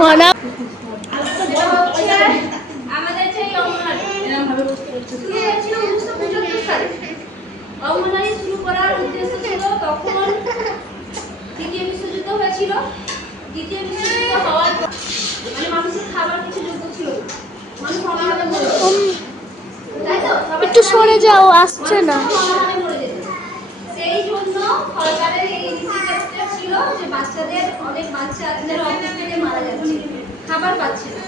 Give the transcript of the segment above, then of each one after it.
মনা আমাদের যে অঙ্গনারী শুরু হয়েছিল 1975 সালে। অঙ্গনারী শুরু করার উদ্দেশ্য ছিল তখন দ্বিতীয় বিশ্বযুদ্ধ হয়েছিল। দ্বিতীয় বিশ্বযুদ্ধ হওয়ার পর মানে মানুষের খাবার কিছু যোগ্য ছিল না, মানুষ অনাহারে মরে যেত, তাই তো? একটু সরে যাও, আসছে না। অনাহারে মরে যেত। সেই জন্য সরকারের এই ইনিশিয়েটিভটা ছিল যে বাচ্চাদের, অনেক বাচ্চা আছে যারা অপুষ্টিতে মারা যাচ্ছে, খাবার পাচ্ছে না,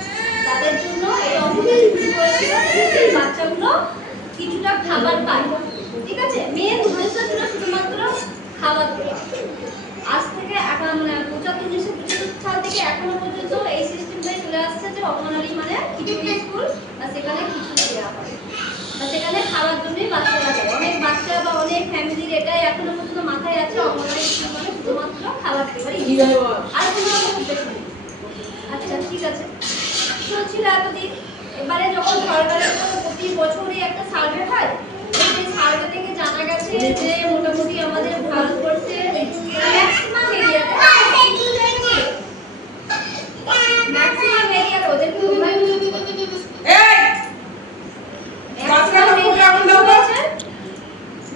তাদের জন্য এই অঙ্গনওয়াড়ি শুরু হয়েছিল যাতে সেই বাচ্চাগুলো কিছুটা খাবার পায়। ঠিক আছে, মেন উদ্দেশ্য ছিল শুধুমাত্র খাবার দেওয়া। আজ থেকে মানে 1975 সাল থেকে এখনো পর্যন্ত এই সিস্টেমটাই চলে আসছে যে অঙ্গনওয়াড়ি মানে খিচুড়ি স্কুল, আর সেখানে খিচুড়ি দেওয়া হয়, আর সেখানে খাবার জন্যই বাচ্চারা যায়। অনেক বাচ্চা বা অনেক ফ্যামিলির এটাই এখনো পর্যন্ত মাথায় আছে, অঙ্গনওয়াড়ি স্কুল মানে শুধুমাত্র খাবার দেওয়ারই, আর কোনো উদ্দেশ্য নেই। আচ্ছা ঠিক আছে, চলছিল এতদিন। এবারে যখন সরকারের প্রতি বছরই একটা সার্ভে হয়, সেই সার্ভে থেকে জানা গেছে যে মোটামুটি আমাদের ভারতবর্ষের ম্যাক্সিমাম এরিয়াতে ওদের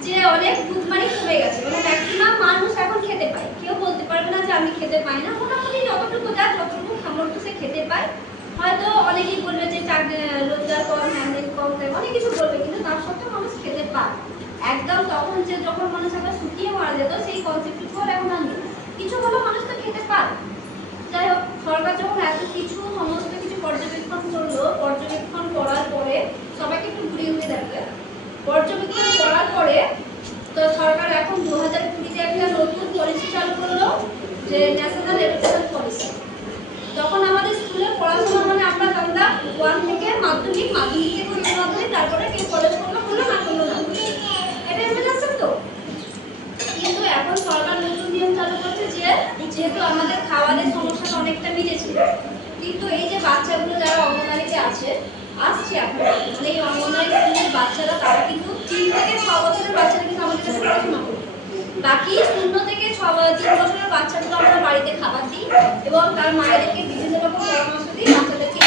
যে অনেক দুধমারি কমে গেছে, মানে ম্যাক্সিমাম মানুষ এখন খেতে পায়। কেউ বলতে পারবে না যে আমি খেতে পাই না, মোটামুটি যতটুকু যা যতটুকু সামর্থ্য সে খেতে পায়। হয়তো অনেকেই বলবে যে রোজগার কম, হ্যান্ডেল কম, অনেক কিছু বলবে, কিন্তু তার সত্ত্বেও মানুষ খেতে পায় একদম। তখন যে যখন মানুষ আবার শুকিয়ে মারা যেত, সেই কনসেপ্টটুকু এখন আর নেই। কিছু হলো মানুষ তো খেতে পায়। যাই হোক, সরকার যখন এত কিছু সমস্ত কিছু পর্যবেক্ষণ করলো, পর্যবেক্ষণ করার পরে সবাইকে একটু ঘুরিয়ে ঘুরিয়ে দেখবে, পর্যবেক্ষণ করার পরে তো সরকার এখন 2020-তে একটা নতুন পলিসি চালু করলো, যে ন্যাশনাল এডুকেশন পলিসি। তখন আমাদের স্কুলে পড়াশোনা মানে আমরা জানতাম 1 থেকে মাধ্যমিক, মাধ্যমিক থেকে উচ্চ মাধ্যমিক, তারপরে কেউ কলেজ করলো করলো, না করলো না, এটা আমরা জানতাম তো। কিন্তু এখন সরকার নতুন নিয়ম চালু করছে যে যেহেতু আমাদের খাবারের সমস্যাটা অনেকটা মিটেছে, কিন্তু এই যে বাচ্চাগুলো যারা অঙ্গনওয়াড়িতে আসছে এখন, মানে এই অঙ্গনওয়াড়ি স্কুলের বাচ্চারা, তারা কিন্তু 3 থেকে 6 বছরের বাচ্চারা কিন্তু আমাদের কাছে পড়াশোনা করে। বাকি 0 থেকে 3 বছরের বাচ্চাগুলো আমরা বাড়িতে খাবার দিই এবং তার মায়েদেরকে বিভিন্ন রকম পরামর্শ দিই, বাচ্চাদেরকে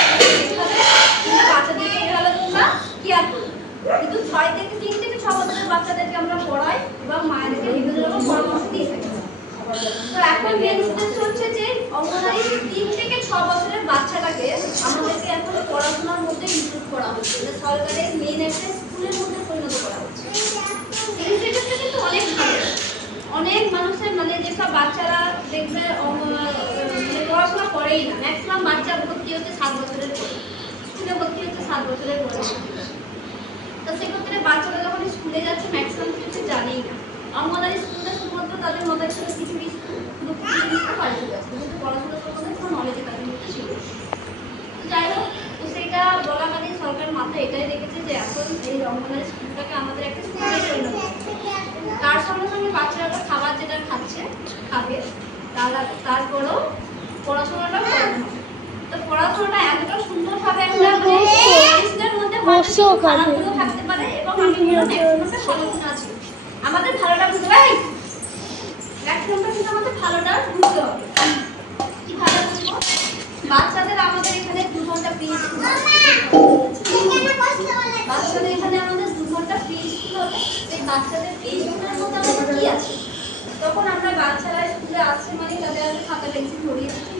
বাচ্চাদেরকে এভাবে তোমরা কেয়ার করো। কিন্তু 3 থেকে 6 বছরের বাচ্চাদেরকে আমরা পড়াই এবং মায়েদেরকে বিভিন্ন রকম পরামর্শ দিয়ে থাকি। তো এখন মেন উদ্দেশ্য হচ্ছে যে অঙ্গনওয়াড়ি 3 থেকে 6 বছরের বাচ্চাটাকে আমাদেরকে এখন পড়াশোনার মধ্যে ইনক্লুড করা হচ্ছে, যে সরকারের মেন একটা স্কুলের মধ্যে পরিণত করা হচ্ছে। ইনিশিয়েটিভটা কিন্তু অনেক ভালো। অনেক মানুষের মানে যেসব বাচ্চারা দেখবে পড়াশোনা করেই না, ম্যাক্সিমাম বাচ্চা ভর্তি হচ্ছে 7 বছরের পরে, স্কুলে ভর্তি হচ্ছে 7 বছরের পরে। তো সেক্ষেত্রে বাচ্চারা যখন স্কুলে যাচ্ছে ম্যাক্সিমাম কিছু জানেই না। অঙ্গনওয়াড়ি স্কুলে শুধুমাত্র তাদের মাথায় ছিল খিচুড়ি স্কুল, শুধু খিচুড়ি স্কুল বাড়িতে যাচ্ছে, কিন্তু পড়াশোনা সম্বন্ধে কোনো নলেজই তাদের মধ্যে ছিল। তো যাই হোক, তো সেইটা বলা মানে সরকার মাথায় এটাই রেখেছে যে এখন এই অঙ্গনওয়াড়ি স্কুলটাকে আমাদের একটা স্কুলে পরিণত করতে। তার সঙ্গে সঙ্গে বাচ্চারা খাবার যেটা খাবে, তারপরেও পড়াশোনাটাও করানো হবে। তো পড়াশোনাটা এতটা সুন্দরভাবে একটা মধ্যে খারাপগুলো থাকতে পারে এবং আছে। আমাদের ভালোটা বুঝতে পারি, ম্যাক্সিমামটা কিন্তু আমাদের ভালোটা বুঝতে হবে। কিভাবে বুঝবো? বাচ্চাদের আমাদের এখানে 2 ঘন্টা ফ্রি স্কুল, বাচ্চাদের এখানে আমাদের 2 ঘন্টা ফ্রি স্কুল হবে। এই বাচ্চাদের ফ্রি স্কুলের মধ্যে আমাদের কি আছে? তখন আমরা বাচ্চারা স্কুলে আসছে মানে তাদের খাতা পেন্সিল ধরিয়ে দিচ্ছি।